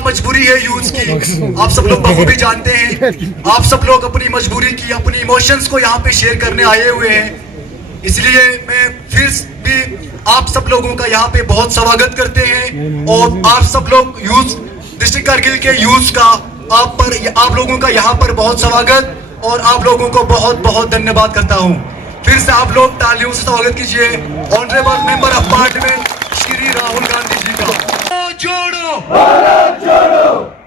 मजबूरी है यूथ की, आप सब लोग बखूबी जानते हैं। आप सब लोग अपनी मजबूरी की, अपनी इमोशंस को यहाँ पे शेयर करने आए हुए हैं। इसलिए मैं फिर भी आप सब लोगों का यहाँ पे बहुत स्वागत करते हैं और आप सब लोग यूथ डिस्ट्रिक्ट कारगिल के यूथ का आप लोगों का यहाँ पर बहुत स्वागत और आप लोगों को बहुत बहुत धन्यवाद करता हूँ। फिर से आप लोग तालियों से स्वागत कीजिए honourable member of parliament Shri Rahul Gandhi ji का। जोड़ो भारत जोड़ो,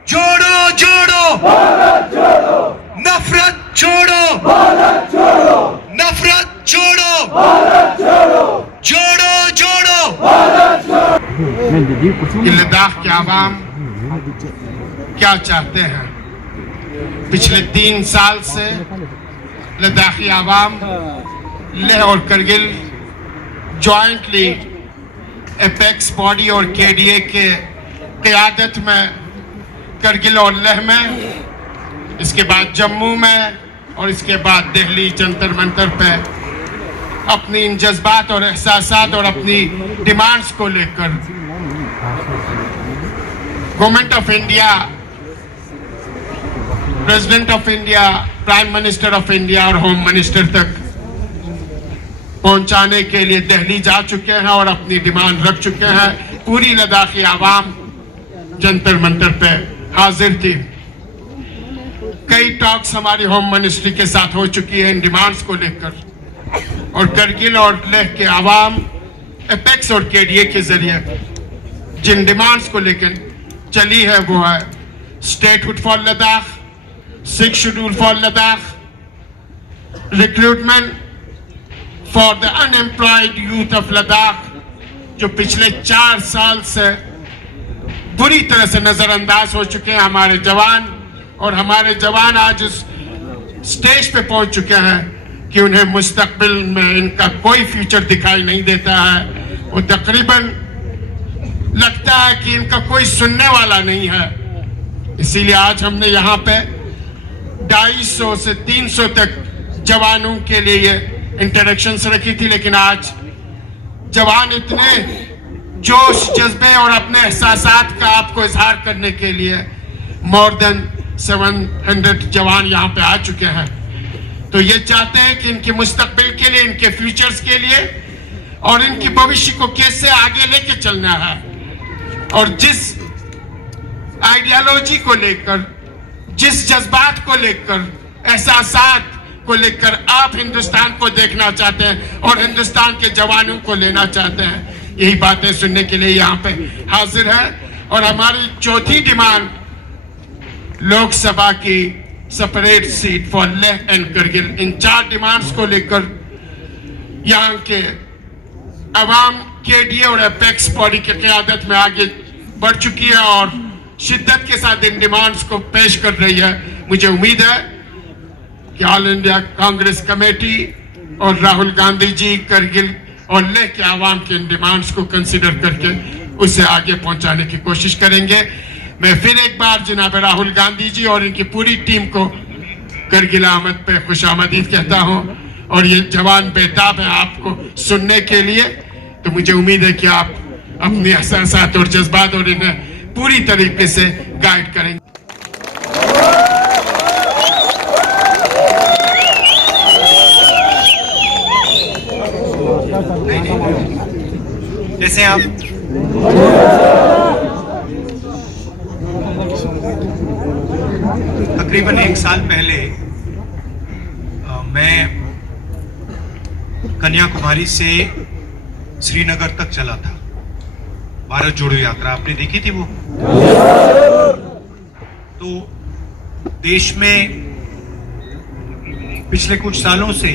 जोड़ो जोड़ो भारत जोड़ो, नफरत छोड़ो भारत जोड़ो, नफरत छोड़ो भारत जोड़ो, जोड़ो जोड़ो भारत जोड़ो। लद्दाख के आवाम क्या चाहते हैं? पिछले 3 साल से लद्दाखी आवाम लेह और करगिल जॉइंटली एपेक्स बॉडी और केडीए के क़यादत में करगिल और लेह में, इसके बाद जम्मू में और इसके बाद दिल्ली जंतर मंतर पे अपनी इन जज्बात और एहसासात और अपनी डिमांड्स को लेकर government of India, president of India, prime minister of India और होम मिनिस्टर तक पहुंचाने के लिए दिल्ली जा चुके हैं और अपनी डिमांड रख चुके हैं। पूरी लद्दाखी आवाम जंतर मंतर पे हाजिर थी। कई टॉक्स हमारी होम मिनिस्ट्री के साथ हो चुकी है इन डिमांड्स को लेकर और करगिल और लेह के आवाम एपेक्स और केडीए के जरिए जिन डिमांड्स को लेकर चली है वो है statehood for Ladakh, 6th schedule for Ladakh, recruitment for the unemployed youth of Ladakh, जो पिछले 4 साल से बुरी तरह से नजरअंदाज हो चुके हैं हमारे जवान, और हमारे जवान आज उस स्टेज पे पहुंच चुके हैं कि उन्हें मुस्तकबिल में इनका कोई फ्यूचर दिखाई नहीं देता है। वो तकरीबन लगता है कि इनका कोई सुनने वाला नहीं है। इसीलिए आज हमने यहाँ पे 250 से 300 तक जवानों के लिए ये इंटरेक्शंस रखी थी, लेकिन आज जवान इतने जोश जज्बे और अपने एहसासात का आपको इजहार करने के लिए मोर देन 700 जवान यहाँ पे आ चुके हैं। तो ये चाहते हैं कि इनके मुस्तकबिल के लिए, इनके फ्यूचर्स के लिए और इनके भविष्य को कैसे आगे लेके चलना है, और जिस आइडियोलॉजी को लेकर, जिस जज्बात को लेकर, एहसासात को लेकर आप हिंदुस्तान को देखना चाहते हैं और हिंदुस्तान के जवानों को लेना चाहते हैं, यही बातें सुनने के लिए यहाँ पे हाजिर है। और हमारी चौथी डिमांड लोकसभा की separate seat for Leh and Kargil, in 4 demands को लेकर यहाँ के अवाम केडीए और एपेक्स बॉडी की क़यादत में आगे बढ़ चुकी है और शिद्दत के साथ इन डिमांड्स को पेश कर रही है। मुझे उम्मीद है कि ऑल इंडिया कांग्रेस कमेटी और राहुल गांधी जी करगिल और लेह के आवाम के इन डिमांड्स को कंसिडर करके उसे आगे पहुंचाने की कोशिश करेंगे। मैं फिर एक बार जनाब राहुल गांधी जी और इनकी पूरी टीम को करगिल आमद पे खुशामदीद कहता हूं, और ये जवान बेताब है आपको सुनने के लिए। तो मुझे उम्मीद है कि आप अपने एहसासात और जज्बात और इन्हें पूरी तरीके से गाइड करेंगे। जैसे आप तकरीबन 1 साल पहले मैं कन्याकुमारी से श्रीनगर तक चला था। भारत जोड़ो यात्रा आपने देखी थी वो? तो देश में पिछले कुछ सालों से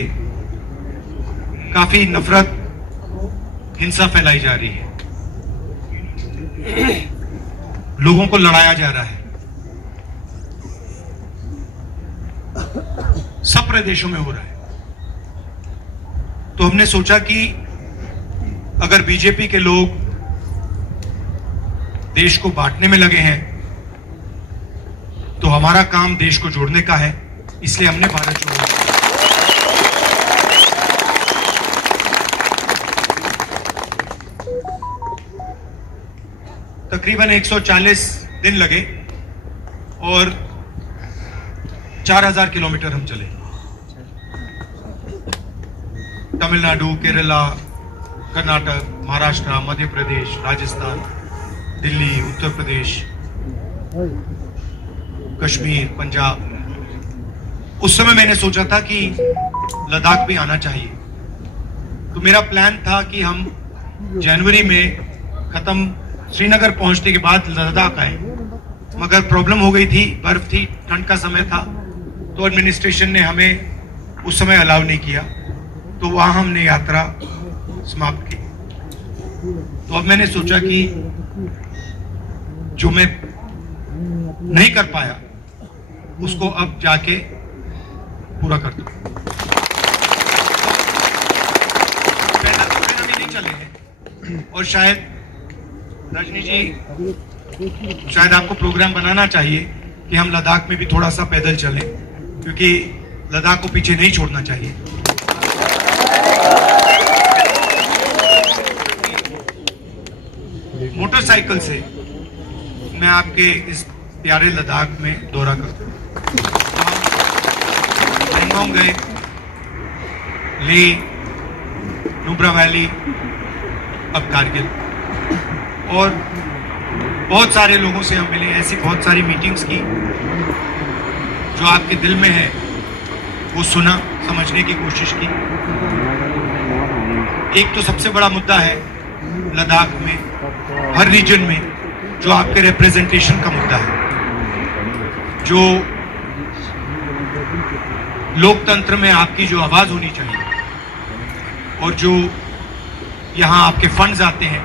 काफी नफरत, हिंसा फैलाई जा रही है, लोगों को लड़ाया जा रहा है, सब प्रदेशों में हो रहा है। तो हमने सोचा कि अगर बीजेपी के लोग देश को बांटने में लगे हैं तो हमारा काम देश को जोड़ने का है, इसलिए हमने भारत जोड़ो। तकरीबन 140 दिन लगे और 4000 किलोमीटर हम चले। तमिलनाडु, केरला, कर्नाटक, महाराष्ट्र, मध्य प्रदेश, राजस्थान, दिल्ली, उत्तर प्रदेश, कश्मीर, पंजाब। उस समय मैंने सोचा था कि लद्दाख भी आना चाहिए, तो मेरा प्लान था कि हम जनवरी में खत्म श्रीनगर पहुंचने के बाद लद्दाख आए, मगर प्रॉब्लम हो गई थी, बर्फ थी, ठंड का समय था, तो एडमिनिस्ट्रेशन ने हमें उस समय अलाउ नहीं किया, तो वहां हमने यात्रा समाप्त की। तो अब मैंने सोचा कि जो मैं नहीं कर पाया उसको अब जाके पूरा कर दूं। पैदल तो फिर अभी नहीं चले हैं, और शायद रजनी जी, शायद आपको प्रोग्राम बनाना चाहिए कि हम लद्दाख में भी थोड़ा सा पैदल चलें, क्योंकि लद्दाख को पीछे नहीं छोड़ना चाहिए। मोटरसाइकिल से मैं आपके इस प्यारे लद्दाख में दौरा करता हूँ। पैंगोंग गए, लेह, नुब्रा वैली, अब कारगिल, और बहुत सारे लोगों से हम मिले, ऐसी बहुत सारी मीटिंग्स की। जो आपके दिल में है वो सुना, समझने की कोशिश की। एक तो सबसे बड़ा मुद्दा है लद्दाख में, हर रीजन में, जो आपके रिप्रेजेंटेशन का मुद्दा है, जो लोकतंत्र में आपकी जो आवाज होनी चाहिए, और जो यहाँ आपके फंड्स आते हैं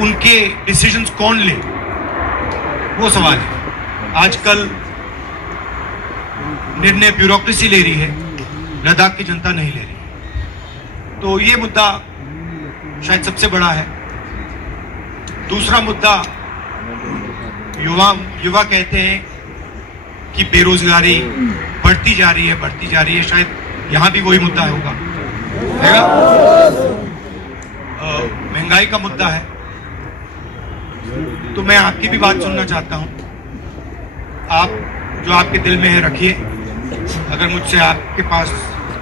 उनके डिसीजंस कौन ले, वो सवाल है। आजकल निर्णय ब्यूरोक्रेसी ले रही है, लद्दाख की जनता नहीं ले रही। तो ये मुद्दा शायद सबसे बड़ा है। दूसरा मुद्दा, युवा कहते हैं कि बेरोजगारी बढ़ती जा रही है, शायद यहां भी वही मुद्दा होगा, महंगाई का मुद्दा है। तो मैं आपकी भी बात सुनना चाहता हूं। आप जो आपके दिल में है रखिए, अगर मुझसे आपके पास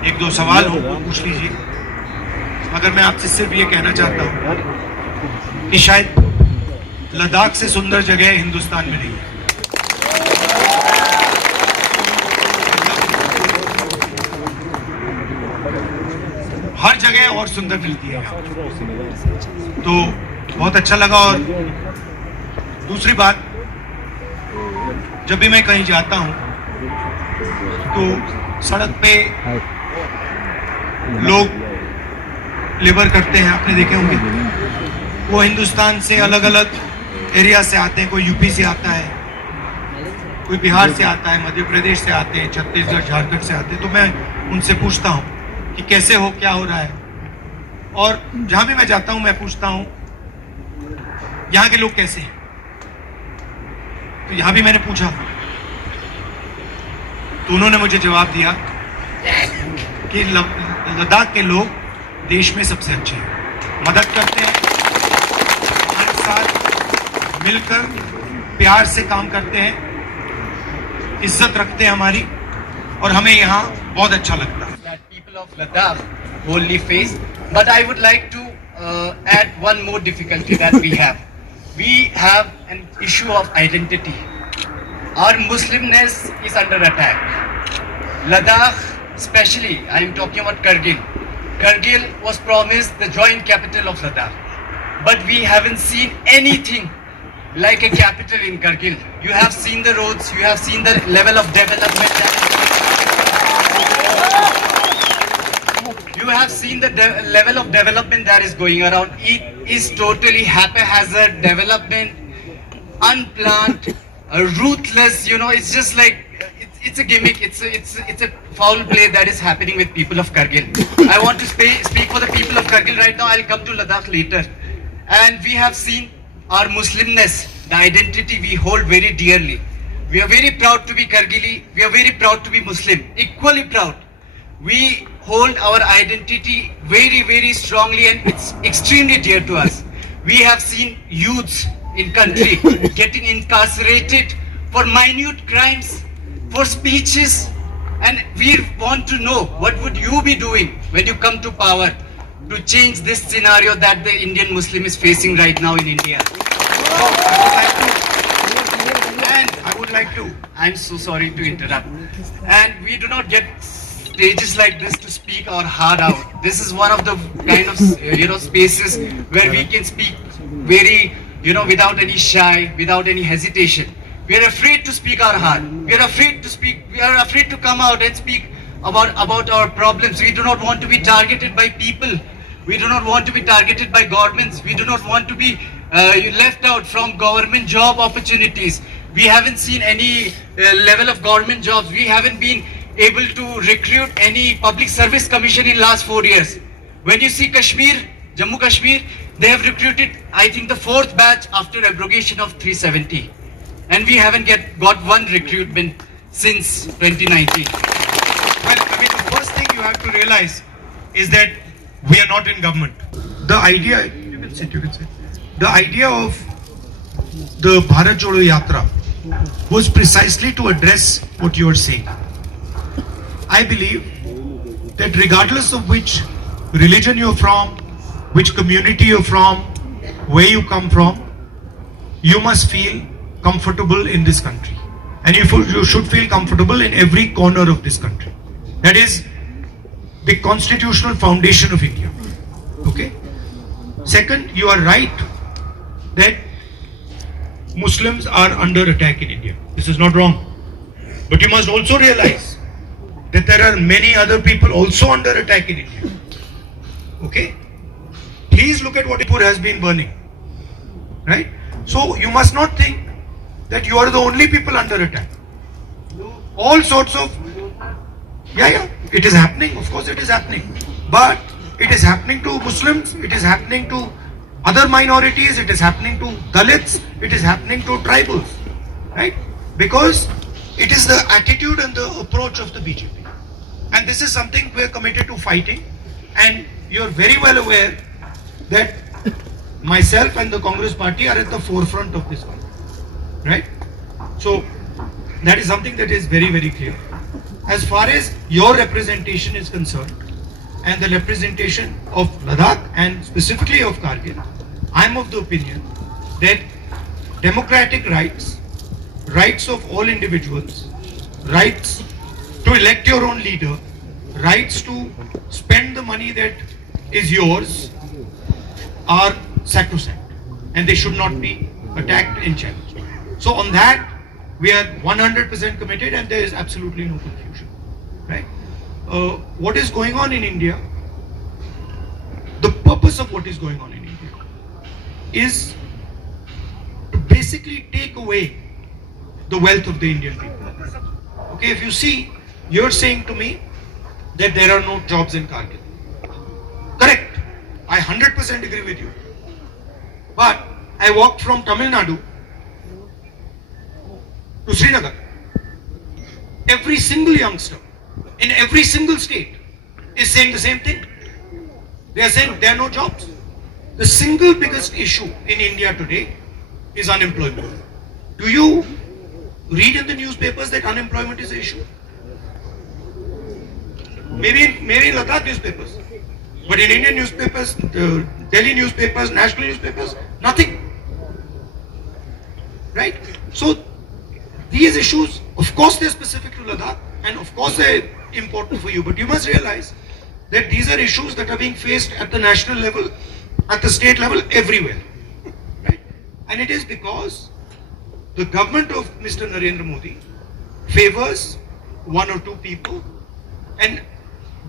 एक दो सवाल हो तो पूछ लीजिए, मगर मैं आपसे सिर्फ ये कहना चाहता हूं कि शायद लद्दाख से सुंदर जगह हिंदुस्तान में नहीं है। हर जगह और सुंदर मिलती है यहाँ, तो बहुत अच्छा लगा। और दूसरी बात, जब भी मैं कहीं जाता हूं तो सड़क पे लोग लेबर करते हैं, आपने देखे होंगे। वो हिंदुस्तान से अलग अलग एरिया से आते हैं, कोई यूपी से आता है, कोई बिहार से आता है, मध्य प्रदेश से आते हैं, छत्तीसगढ़, झारखंड से आते हैं। तो मैं उनसे पूछता हूँ कि कैसे हो, क्या हो रहा है। और जहां भी मैं जाता हूं मैं पूछता हूं यहाँ के लोग कैसे हैं। तो यहां भी मैंने पूछा, तो उन्होंने मुझे जवाब दिया कि लद्दाख के लोग देश में सबसे अच्छे हैं, मदद करते हैं, हमारे साथ मिलकर प्यार से काम करते हैं, इज्जत रखते हैं हमारी, और हमें यहाँ बहुत अच्छा लगता है। That people of Ladakh only face, but I would like to add one more difficulty that we have. We have an issue of identity. Our Muslimness is under attack. Ladakh, especially, I am talking about Kargil. Kargil was promised the joint capital of Ladakh, but we haven't seen anything like a capital in Kargil. You have seen the roads, you have seen the level of development. You have seen the level of development that is going around. It is totally haphazard development, unplanned, ruthless. You know, it's just like it's a gimmick. It's a foul play that is happening with people of Kargil. I want to speak for the people of Kargil right now. I'll come to Ladakh later. And we have seen our Muslimness, the identity we hold very dearly. We are very proud to be Kargili. We are very proud to be Muslim. Equally proud. We hold our identity very, very strongly, and it's extremely dear to us. We have seen youths in country getting incarcerated for minute crimes, for speeches, and we want to know what would you be doing when you come to power to change this scenario that the Indian Muslim is facing right now in India. I would like to. I'm so sorry to interrupt. And we do not get stages like this to speak our heart out. This is one of the kind of spaces where we can speak very, without any shy, without any hesitation. We are afraid to speak our heart. We are afraid to speak. We are afraid to come out and speak about our problems. We do not want to be targeted by people. We do not want to be targeted by governments. We do not want to be left out from government job opportunities. We haven't seen any level of government jobs. We haven't been able to recruit any public service commission in last 4 years. When you see Kashmir, Jammu Kashmir, they have recruited, I think, the 4th batch after abrogation of 370. And we haven't got one recruitment since 2019. Well, I mean, the first thing you have to realize is that we are not in government. The idea, you can sit. The idea of the Bharat Jodo Yatra was precisely to address what you are saying. I believe that regardless of which religion you're from, which community you're from, where you come from, you must feel comfortable in this country. And you should feel comfortable in every corner of this country. That is the constitutional foundation of India. Okay? Second, you are right that Muslims are under attack in India. This is not wrong. But you must also realize that there are many other people also under attack in India. Okay? Please look at what Manipur has been burning. Right? So you must not think that you are the only people under attack. All sorts of... Yeah, it is happening. Of course it is happening. But it is happening to Muslims, it is happening to other minorities, it is happening to Dalits, it is happening to tribals. Right? Because it is the attitude and the approach of the BJP. And this is something we are committed to fighting. And you are very well aware that myself and the Congress party are at the forefront of this one. Right? So that is something that is very, very clear. As far as your representation is concerned, and the representation of Ladakh and specifically of Kargil, I am of the opinion that democratic rights, rights of all individuals, rights to elect your own leader, rights to spend the money that is yours are sacrosanct and they should not be attacked and challenged. So on that, we are 100% committed and there is absolutely no confusion. Right? What is going on in India, the purpose of what is going on in India is to basically take away the wealth of the Indian people. Okay, if you see, you're saying to me that there are no jobs in Kargil. Correct. I 100% agree with you. But I walked from Tamil Nadu to Srinagar. Every single youngster in every single state is saying the same thing. They are saying there are no jobs. The single biggest issue in India today is unemployment. Do you read in the newspapers that unemployment is an issue? Maybe in Ladakh newspapers. But in Indian newspapers, Delhi newspapers, national newspapers, nothing. Right? So these issues, of course they're specific to Ladakh and of course they're important for you, but you must realize that these are issues that are being faced at the national level, at the state level, everywhere. Right? And it is because the government of Mr. Narendra Modi favors one or two people and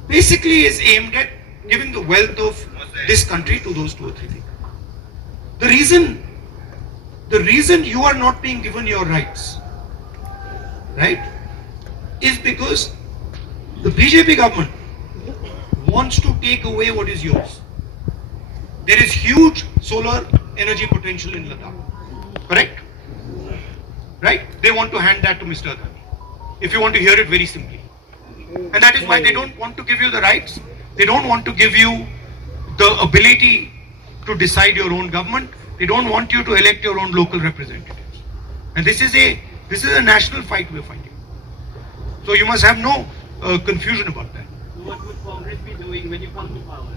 basically is aimed at giving the wealth of this country to those two or three people. The reason you are not being given your rights, right, is because the BJP government wants to take away what is yours. There is huge solar energy potential in Ladakh. Correct? Right? They want to hand that to Mr. Adani. If you want to hear it very simply. And that is why they don't want to give you the rights. They don't want to give you the ability to decide your own government. They don't want you to elect your own local representatives. And this is a national fight we're fighting. So you must have no confusion about that. What would Congress be doing when you come to power?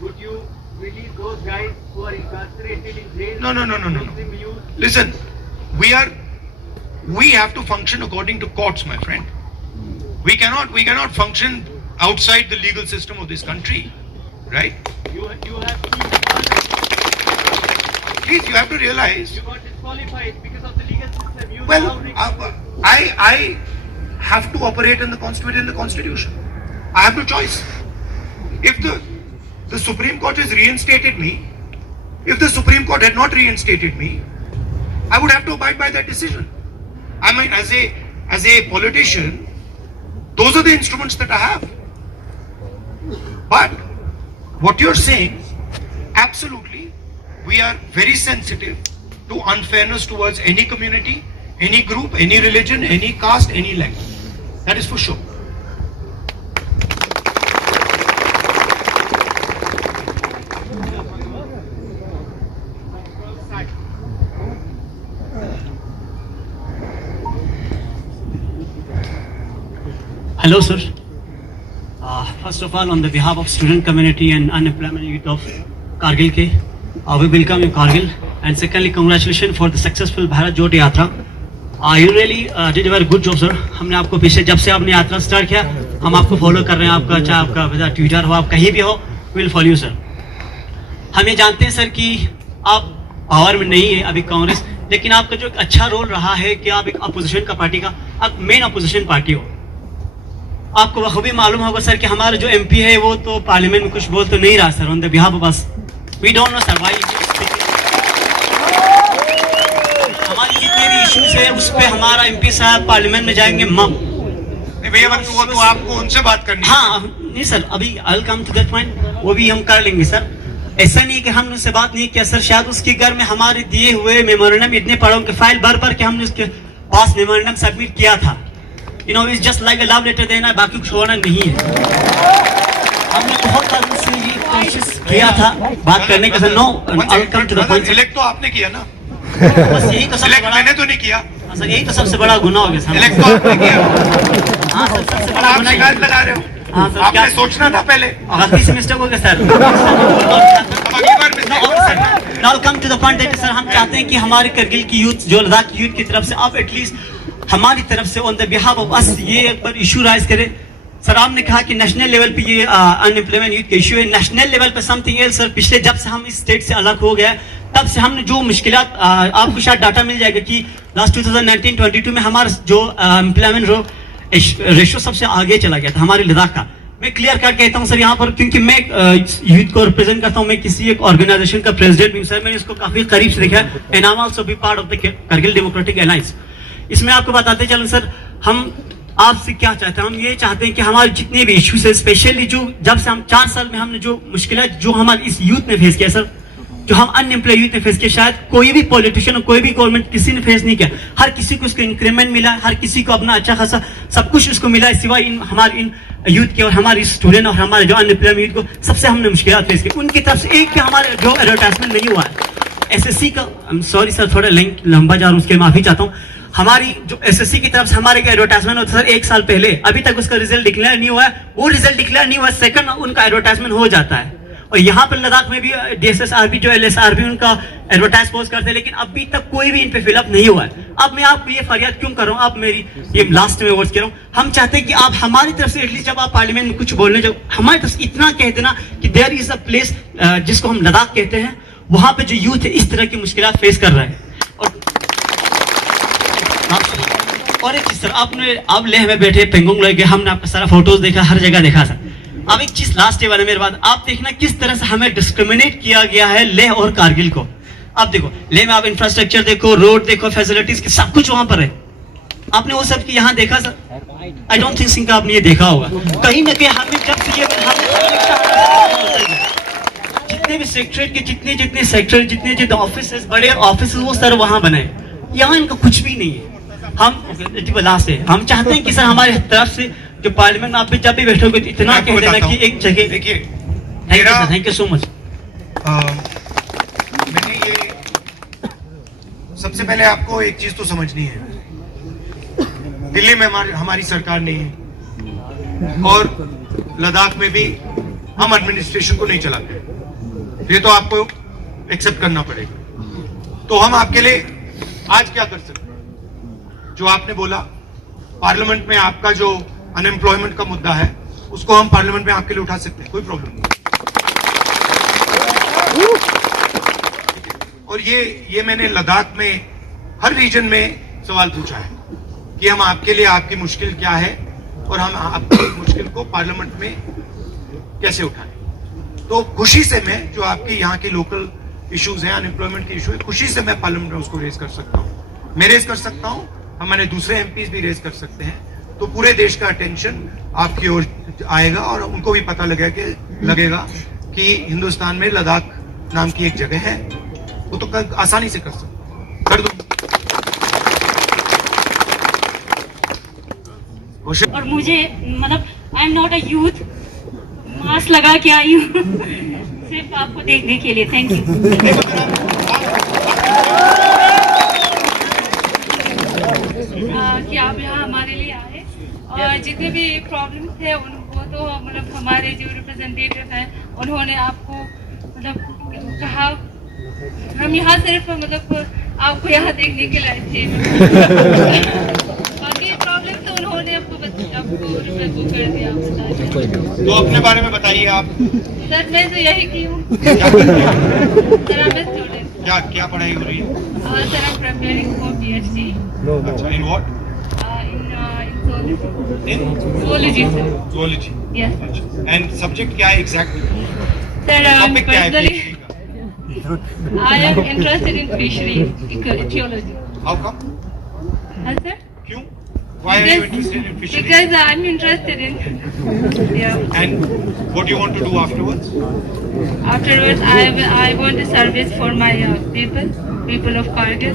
Would you release those guys who are incarcerated in jail? No. Muslim youth? Listen, we have to function according to courts, my friend. We cannot function outside the legal system of this country, right? You have Please, you have to realize. you got disqualified because of the legal system. You Well, now I have to operate in the Constitution. I have no choice. If the Supreme Court has reinstated me, if the Supreme Court had not reinstated me, I would have to abide by that decision. I mean, as a politician, those are the instruments that I have. But what you're saying, absolutely, we are very sensitive to unfairness towards any community, any group, any religion, any caste, any language. That is for sure. Hello, sir. First of all, on the behalf of student community and unemployment youth of Kargil, we welcome you, Kargil. And secondly, congratulations for the successful Bharat Jodh Yatra. You really did a very good job, sir. हमने आपको पीछे जब से आपने यात्रा start किया, हम आपको फॉलो कर रहे हैं. आपका चाहे आपका ट्विटर हो, आप कहीं भी हो, विल फॉलो यू, सर. हम ये जानते हैं, सर, कि आप पावर में नहीं है अभी कांग्रेस, लेकिन आपका जो एक अच्छा रोल रहा है कि आप एक अपोजिशन का पार्टी का, आप मेन अपोजिशन पार्टी हो. आपको बखूबी मालूम होगा, सर, कि हमारा जो एमपी है वो तो पार्लियामेंट में कुछ बोल तो नहीं रहा, sir. On the behalf of us, we don't know, sir, why हमारे जितने भी इश्यूज है उस पे हमारा एमपी साहब पार्लियामेंट में जाएंगे. भैया, वो तो आपको उनसे बात करनी है. हाँ, नहीं सर, अभी I will come to that point, वो भी हम कर लेंगे, सर. ऐसा नहीं कि हमने उससे बात नहीं किया, सर. शायद उसके घर में हमारे दिए हुए मेमोरेंडम इतने पढ़ों के फाइल भर के हमने उसके पास मेमोरेंडम सबमिट किया था. You know, it's just like a love letter देना, बाकी कुछ होना नहीं है. हमने बहुत बार उससे ये कोशिश किया था बात करने का, sir. No, I'll come to the point. Select तो आपने किया ना. बस यही तो सबसे सिलेक्ट बड़ा, मैंने तो नहीं किया. सर, यही तो सबसे बड़ा गुनाह हो गया, सर. सिलेक्ट तो आपने किया. हाँ, सर, सबसे बड़ा आप गुनाह शिकायत लगा रहे हो. हाँ, सर, आपने क्या सोचना था पहले. गलती से मिस्टेक हो गया, सर. अब अगली बार mistake. Now come to the point that, sir, हम चाहते हैं कि हमारे करगिल की यूथ, जो लद्दाख की यूथ की तरफ से आप एटलीस्ट हमारी तरफ से ऑन द बिहाफ ऑफ अस ये एक बार इशू राइज करें. सर, आपने कहा कि नेशनल लेवल पे ये अनएम्प्लॉयमेंट यूथ का इशू है. नेशनल लेवल पे समथिंग एल्स, सर. पिछले जब से हम इस स्टेट से अलग हो गए, तब से हमने जो मुश्किलात, आपको शायद डाटा मिल जाएगा कि लास्ट 2019-22 में हमारा जो एम्प्लॉयमेंट रेशो सबसे आगे चला गया था हमारे लद्दाख का. मैं क्लियर कर कहता हूँ, सर, यहाँ पर, क्योंकि मैं यूथ को रिप्रेजेंट करता हूँ. मैं किसी एक ऑर्गेनाइजेशन का प्रेसिडेंट भी हूँ, सर. मैंने इसको काफी करीब से देखा है. And I am also be part of the Kargil democratic alliance. इसमें आपको बताते चलें, सर, हम आपसे क्या चाहते हैं. हम ये चाहते हैं कि हमारे जितने भी इश्यूज है, स्पेशली जो जब से हम 4 साल में हमने जो मुश्किलात जो हमारे इस यूथ ने फेस किया, सर, जो हम अनएम्प्लॉय यूथ ने फेस किया, शायद कोई भी पॉलिटिशियन और कोई भी गवर्नमेंट किसी ने फेस नहीं किया. हर किसी को इसको इंक्रीमेंट मिला, हर किसी को अपना अच्छा खासा सब कुछ उसको मिला, सिवाय हमारे इन यूथ के और हमारे स्टूडेंट और हमारे जो अनएम्प्लॉय यूथ को सबसे हमने मुश्किलात फेस की. उनकी तरफ से एक हमारे जो एडवर्टाइजमेंट नहीं हुआ है एसएससी का. सॉरी सर, थोड़ा लंबा जा रहा हूँ, उसके माफी चाहता हूँ. हमारी जो एसएससी की तरफ से हमारे एडवर्टाइजमेंट होता है, सर, 1 साल पहले, अभी तक उसका रिजल्ट डिक्लेयर नहीं हुआ है. वो रिजल्ट डिक्लेयर नहीं हुआ, सेकंड उनका एडवर्टाइजमेंट हो जाता है. और यहाँ पर लद्दाख में भी डीएसएसआरबी जो एलएसआरबी उनका एडवर्टाइज पोस्ट करते हैं, लेकिन अभी तक कोई भी इन पे फिलअप नहीं हुआ है. अब मैं आपको ये फरियाद क्यों कर रहा हूँ, आप मेरी ये लास्ट में वर्ड्स कह रहा हूँ. हम चाहते हैं कि आप हमारी तरफ से एटलीस्ट जब आप पार्लियामेंट में कुछ बोलने जाओ, हमारी तरफ से इतना कह देना कि देयर इज अ प्लेस जिसको हम लद्दाख कहते हैं, वहां पे जो यूथ है इस तरह की मुश्किलात फेस कर रहा है. और एक चीज, सर, आप लेह में बैठे पेंगोंग लगे, हमने आपका सारा फोटोज देखा, हर जगह देखा, सर. अब एक चीज लास्ट वाले मेरे बाद, आप देखना किस तरह से हमें डिस्क्रिमिनेट किया गया है लेह और कारगिल को. अब देखो, लेह में आप इंफ्रास्ट्रक्चर देखो, रोड देखो, फैसिलिटीज के सब कुछ वहां पर है. आपने वो सब की यहाँ देखा, sir? I don't think Singh आपने ये देखा होगा. कहीं ना कहीं हमें जब से ये जितने भी सेक्रेटरीट के जितने सेक्टर, जितने ऑफिस, बड़े ऑफिस, वो सर वहां बने. यहाँ इनका कुछ भी नहीं है. हम चाहते हैं कि सर हमारे तरफ से जो पार्लियामेंट में आप जब भी बैठोगे इतना कह देना कि एक जगह. देखिए, थैंक यू सो मच. सबसे पहले आपको एक चीज तो समझनी है, दिल्ली में हमारी सरकार नहीं है और लद्दाख में भी हम एडमिनिस्ट्रेशन को नहीं चलाते, ये तो आपको एक्सेप्ट करना पड़ेगा। तो हम आपके लिए आज क्या कर सकते हैं? जो आपने बोला, पार्लियामेंट में आपका जो अनएम्प्लॉयमेंट का मुद्दा है उसको हम पार्लियामेंट में आपके लिए उठा सकते हैं, कोई प्रॉब्लम नहीं। और ये मैंने लद्दाख में हर रीजन में सवाल पूछा है कि हम आपके लिए आपकी मुश्किल क्या है और हम आपकी मुश्किल को पार्लियामेंट में कैसे उठाएं। तो खुशी से मैं जो आपके यहाँ के लोकल इश्यूज हैं, अनएम्प्लॉयमेंट के इशू है, खुशी से मैं पार्लियामेंट में उसको रेज कर सकता हूँ। मैं रेज कर सकता हूँ, हमारे दूसरे एमपीज भी रेज कर सकते हैं। तो पूरे देश का अटेंशन आपकी ओर आएगा और उनको भी पता लगेगा कि हिंदुस्तान में लद्दाख नाम की एक जगह है, वो तो आसानी से कर दो। और मुझे मतलब I am not a youth, mask लगा के आई हूँ सिर्फ आपको देखने के लिए। Thank you. कि आप यहाँ हमारे लिए आए और जितने भी प्रॉब्लम थे उनको तो मतलब हमारे जो रिप्रेजेंटेटिव हैं उन्होंने आपको मतलब कहा, हम यहाँ सिर्फ मतलब आपको यहाँ देखने के लिए थे। बाकी प्रॉब्लम तो उन्होंने आपको वो कर दिया। तो अपने बारे में बताइए आप। सर मैं तो यही की हूँ। सर मैं स्टूडेंट। क्या पढ़ाई हो रही है? Sir I am preparing for PhD। अच्छा, in what? In zoology, sir. Zoology. Yes. And subject क्या है exact? Sir, Topic क्या है personally, PhD का? I am interested in fishery ecology. How come? Sir? क्यों? Why are you interested in fishery? Because I'm interested in. Yeah. And what do you want to do afterwards? Afterwards, I want a service for my people of Kargil.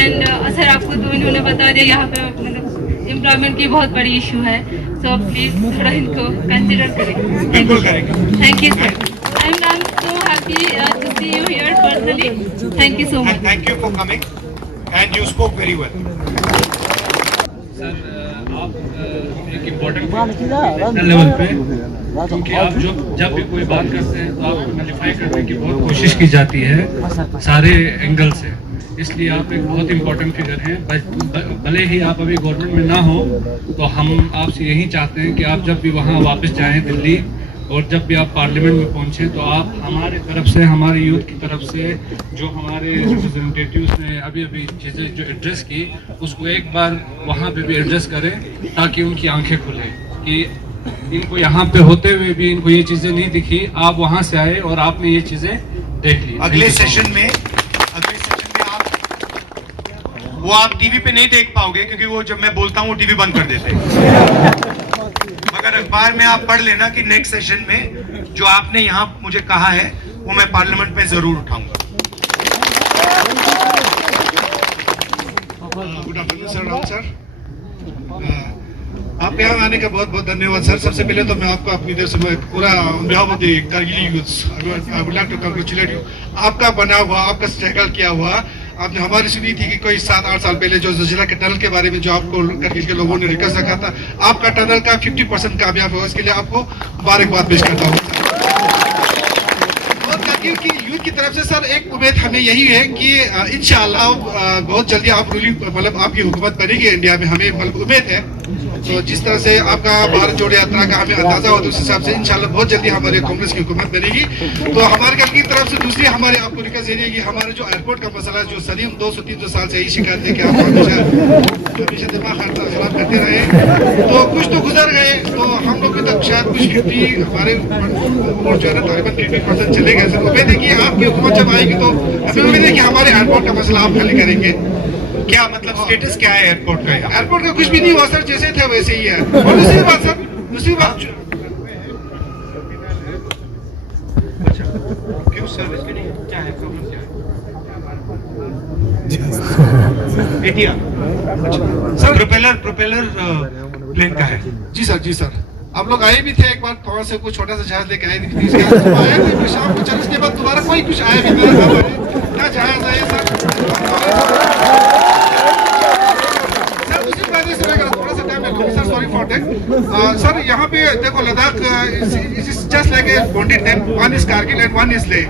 And sir, आपको तो इन्होंने बता दिया यहाँ पे मतलब employment की बहुत बड़ी इशू है, तो प्लीज थोड़ा इनको कंसिडर करें। बिल्कुल करेंगे। Thank you sir. I am so happy to see you here personally. Thank you so much. Thank you for coming and you spoke very well. Sir आप एक इम्पोर्टेंट लेवल पे, क्योंकि आप जब भी कोई बात करते हैं तो आपको नलिफाई करने की बहुत कोशिश की जाती है सारे एंगल से, इसलिए आप एक बहुत इम्पोर्टेंट फिगर हैं। भले ही आप अभी गवर्नमेंट में ना हो तो हम आपसे यही चाहते हैं कि आप जब भी वहाँ वापस जाएं दिल्ली, और जब भी आप पार्लियामेंट में पहुँचें तो आप हमारे तरफ से, हमारे यूथ की तरफ से जो हमारे रिप्रेजेंटेटिव्स ने अभी चीज़ें जो एड्रेस की उसको एक बार वहाँ पे भी एड्रेस करें, ताकि उनकी आंखें खुलें कि इनको यहाँ पे होते हुए भी इनको ये चीज़ें नहीं दिखी, आप वहाँ से आए और आपने ये चीज़ें देख ली। अगले सेशन में आप टीवी पे नहीं देख पाओगे, क्योंकि वो जब मैं बोलता हूँ वो टीवी बंद कर देते हैं। मगर अखबार में आप पढ़ लेना कि नेक्स्ट सेशन में जो आपने यहाँ मुझे कहा है वो मैं पार्लियामेंट में जरूर उठाऊंगा। Good afternoon sir, Ram sir, आप यहाँ आने का बहुत बहुत धन्यवाद सर। सबसे पहले तो मैं आपको अपनी तरफ से पूरा Kargil youth I would like to congratulate you. आपका बना हुआ, आपका स्ट्रगल किया हुआ, आपने हमारी सुनी थी कि कोई 7-8 साल पहले जो जजीरा के टनल के बारे में जो आपको करगिल के लोगों ने रिक्वेस्ट रखा था, आपका टनल का 50% कामयाब हुआ, इसके लिए आपको मुबारकबाद पेश करता हूँ। और करगिल की यूथ की तरफ से सर एक उम्मीद हमें यही है कि इंशाअल्लाह बहुत जल्दी आप रूलिंग मतलब आपकी हुकूमत बनेगी इंडिया में, हमें मतलब उम्मीद है। तो जिस तरह से आपका भारत जोड़ो यात्रा का हमें अंदाजा हो, तो उस हिसाब से इंशाल्लाह बहुत जल्दी हमारे कांग्रेस की हुकूमत बनेगी। तो हमारे घर की तरफ से दूसरी हमारे आपको रिक्वेस्ट है कि हमारे जो एयरपोर्ट का मसला है, जो सलीम 200-300 साल से यही शिकायत है कि आप हमेशा दिमाग खराब करते रहे, तो कुछ तो गुजर गए, तो हम लोग तक शायद कुछ 50 हमारे जो है ना तकरीबन 50% चले गए। सर उम्मीद है कि आपकी हुकूमत जब आएगी तो हमें उम्मीद है कि हमारे एयरपोर्ट का मसला आप हल करेंगे। क्या मतलब स्टेटस क्या है एयरपोर्ट का? एयरपोर्ट का कुछ भी नहीं हुआ सर, जैसे थे वैसे ही है। और दूसरी बात सर, दूसरी बात क्यों सर्विस के लिए क्या है, प्रॉब्लम क्या है? ATR सर, प्रोपेलर प्लेन का है। जी सर आप लोग आए भी थे एक बार, वहाँ से कुछ छोटा सा जहाज लेके आए थे शाम को, चल उसके बाद दोबारा कोई कुछ आया भी नहीं। क्या जहाज आए सर? सर यहाँ पे देखो Ladakh just like a boundary ten, one is Kargil and one is Leh,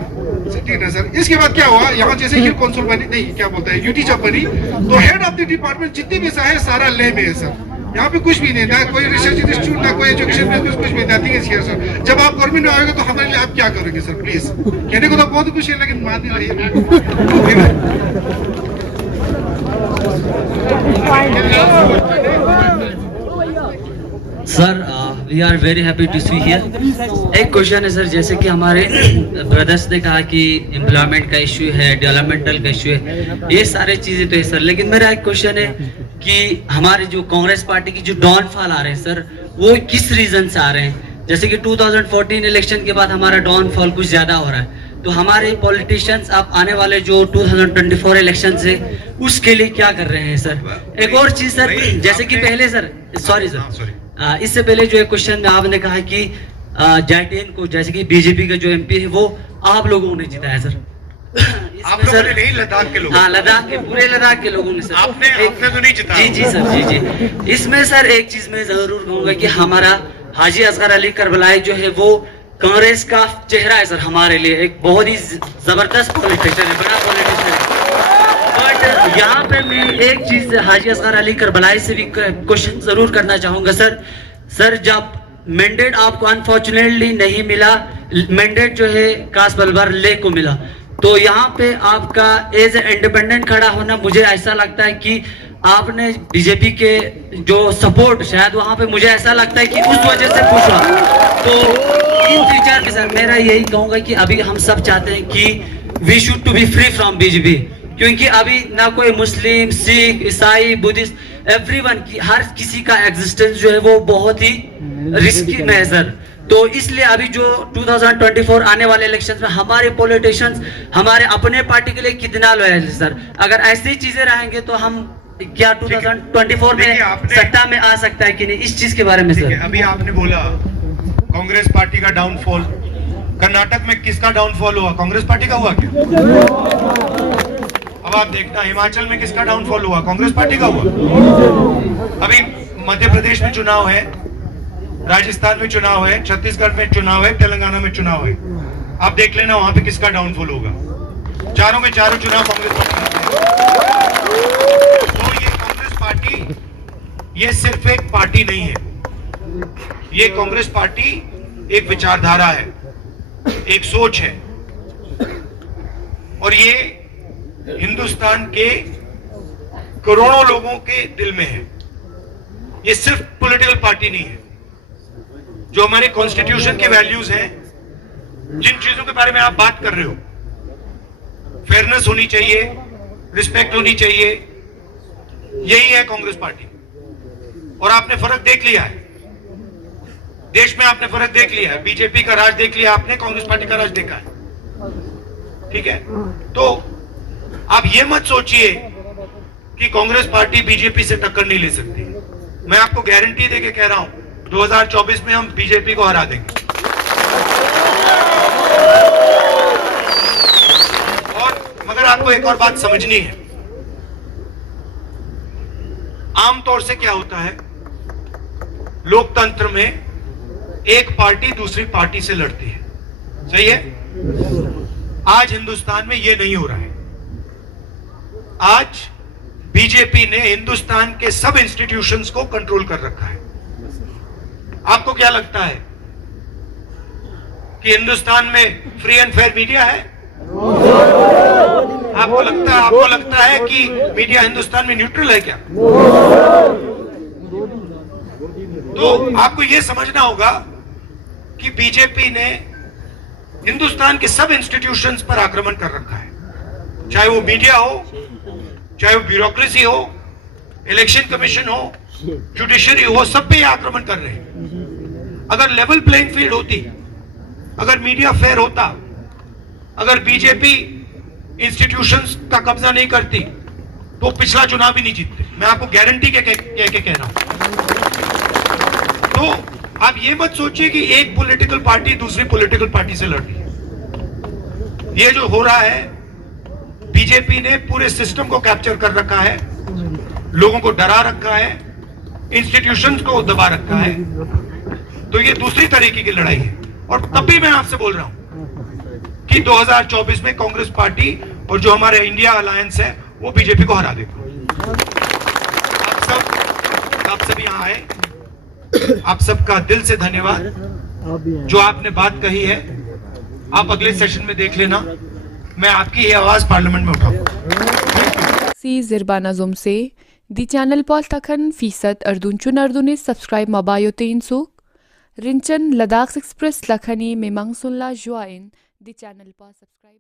ठीक है सर। इसके बाद क्या हुआ, यहाँ जैसे हिल कौंसिल बनी, नहीं क्या बोलते हैं, यूटी जब बनी तो हेड ऑफ द डिपार्टमेंट जितनी भी है सारा लेह में है सर। यहाँ पे कुछ भी नहीं, ना कोई रिसर्च इंस्टीट्यूट, ना कोई एजुकेशन में कुछ भी नथिंग इज हियर सर। जब आप गवर्नमेंट में आएंगे तो हमारे लिए आप क्या करोगे सर, प्लीज। कहने को तो बहुत कुछ है लेकिन मान नहीं रही। Sir we are very happy to see here. एक क्वेश्चन है सर, जैसे कि हमारे ब्रदर्स ने कहा कि एम्प्लॉयमेंट का इश्यू है, डेवलपमेंटल का इश्यू है, ये सारी चीजें तो है सर, लेकिन मेरा एक क्वेश्चन है कि हमारे जो कांग्रेस पार्टी की जो डाउनफॉल आ रहे हैं सर, वो किस रीजन से आ रहे हैं? जैसे कि 2014 इलेक्शन के बाद हमारा डाउनफॉल कुछ ज्यादा हो रहा है, तो हमारे पॉलिटिशियंस आप आने वाले जो 2024 इलेक्शन से उसके लिए क्या कर रहे हैं सर? एक और चीज सर, जैसे कि पहले सर, सॉरी सर, इससे पहले जो एक क्वेश्चन में आपने कहा कि जाइटेन को, जैसे कि बीजेपी का जो एमपी है वो आप लोगों ने जिताया सर। आप लोगों ने नहीं, लद्दाख के लोग। हाँ, लद्दाख के, पूरे लद्दाख के लोगों ने सर। आपने तो नहीं जिताया। जी जी सर, जी जी। इसमें सर एक चीज मैं जरूर कहूंगा कि हमारा हाजी असगर अली करबलाई जो है वो कांग्रेस का चेहरा है सर, हमारे लिए एक बहुत ही जबरदस्त पॉलिटिशियन है, बड़ा पॉलिटिशियन है। बट यहाँ पे मैं एक चीज हाजी असगर अली करबलाई से भी क्वेश्चन जरूर करना चाहूंगा सर। सर जब मैंडेट आपको अनफॉर्चुनेटली नहीं मिला, मैंडेट जो है कास बलबर ले को मिला, तो यहाँ पे आपका एज ए इंडिपेंडेंट खड़ा होना, मुझे ऐसा लगता है कि आपने बीजेपी के जो सपोर्ट, शायद वहां पे मुझे ऐसा लगता है कि उस वजह से पूछा। तो इन फ्यूचर के सर मेरा यही कहूंगा कि अभी हम सब चाहते हैं कि we should to be free from BJP, क्योंकि अभी ना कोई मुस्लिम, सिख, ईसाई, बुद्धिस्ट, एवरीवन की, हर किसी का एग्जिस्टेंस जो है वो बहुत ही रिस्की में है सर। तो इसलिए अभी जो 2024 आने वाले इलेक्शंस में हमारे पॉलिटिशियंस हमारे अपने पार्टी के लिए कितना लॉयल है सर। अगर ऐसी चीजें रहेंगे तो हम क्या 2024 में सत्ता में आ सकता है कि नहीं, इस चीज के बारे में सर। अभी आपने बोला कांग्रेस पार्टी का डाउनफॉल, कर्नाटक में किसका डाउनफॉल हुआ? कांग्रेस पार्टी का हुआ क्या? अब आप देखना हिमाचल में किसका डाउनफॉल हुआ? कांग्रेस पार्टी का हुआ। अभी मध्य प्रदेश में चुनाव है, राजस्थान में चुनाव है, छत्तीसगढ़ में चुनाव है, तेलंगाना में चुनाव है। आप देख लेना वहां पे किसका डाउनफॉल होगा। चारों में चारों चुनाव कांग्रेस पार्टी। तो ये कांग्रेस पार्टी ये सिर्फ एक पार्टी नहीं है, ये कांग्रेस पार्टी एक विचारधारा है, एक सोच है, और ये हिंदुस्तान के करोड़ों लोगों के दिल में है। ये सिर्फ पॉलिटिकल पार्टी नहीं है। जो हमारे कॉन्स्टिट्यूशन के वैल्यूज हैं, जिन चीजों के बारे में आप बात कर रहे हो, फेयरनेस होनी चाहिए, रिस्पेक्ट होनी चाहिए, यही है कांग्रेस पार्टी। और आपने फर्क देख लिया है देश में, आपने फर्क देख लिया है, बीजेपी का राज देख लिया आपने, कांग्रेस पार्टी का राज देखा है, ठीक है। तो आप ये मत सोचिए कि कांग्रेस पार्टी बीजेपी से टक्कर नहीं ले सकती। मैं आपको गारंटी देके कह रहा हूं 2024 में हम बीजेपी को हरा देंगे। और मगर आपको एक और बात समझनी है, आमतौर से क्या होता है लोकतंत्र में, एक पार्टी दूसरी पार्टी से लड़ती है, सही है। आज हिंदुस्तान में यह नहीं हो रहा है। आज बीजेपी ने हिंदुस्तान के सब इंस्टीट्यूशंस को कंट्रोल कर रखा है। आपको क्या लगता है कि हिंदुस्तान में फ्री एंड फेयर मीडिया है? आपको लगता है कि मीडिया हिंदुस्तान में न्यूट्रल है क्या? तो आपको यह समझना होगा कि बीजेपी ने हिंदुस्तान के सब इंस्टीट्यूशंस पर आक्रमण कर रखा है, चाहे वो मीडिया हो, चाहे वो ब्यूरोक्रेसी हो, इलेक्शन कमीशन हो, जुडिशरी हो, सब पे आक्रमण कर रहे हैं। अगर लेवल प्लेइंग फील्ड होती, अगर मीडिया फेयर होता, अगर बीजेपी इंस्टीट्यूशंस का कब्जा नहीं करती, तो पिछला चुनाव भी नहीं जीतते। मैं आपको गारंटी के कह रहा हूं। तो आप ये मत सोचिए कि एक पॉलिटिकल पार्टी दूसरी पॉलिटिकल पार्टी से लड़ रही है। ये जो हो रहा है, बीजेपी ने पूरे सिस्टम को कैप्चर कर रखा है, लोगों को डरा रखा है, इंस्टीट्यूशंस को दबा रखा है, तो ये दूसरी तरीके की लड़ाई है। और तब भी मैं आपसे बोल रहा हूं कि 2024 में कांग्रेस पार्टी और जो हमारे इंडिया अलायंस है वो बीजेपी को हरा देगा। आप सब यहाँ आए, आप सबका दिल से धन्यवाद। जो आपने बात कही है आप अगले सेशन में देख लेना, मैं आपकी ये आवाज पार्लियामेंट में उठाऊंगा। सी ज़िरबाना ज़ुम से दी चैनल पॉल तखन फीसद अर्दुन चुन अर्दुने सब्सक्राइब मबायो तेन सुक रिंचन लद्दाख एक्सप्रेस लखनी मेमंग सुनला जुआइन दी चैनल पॉल सब्सक्राइब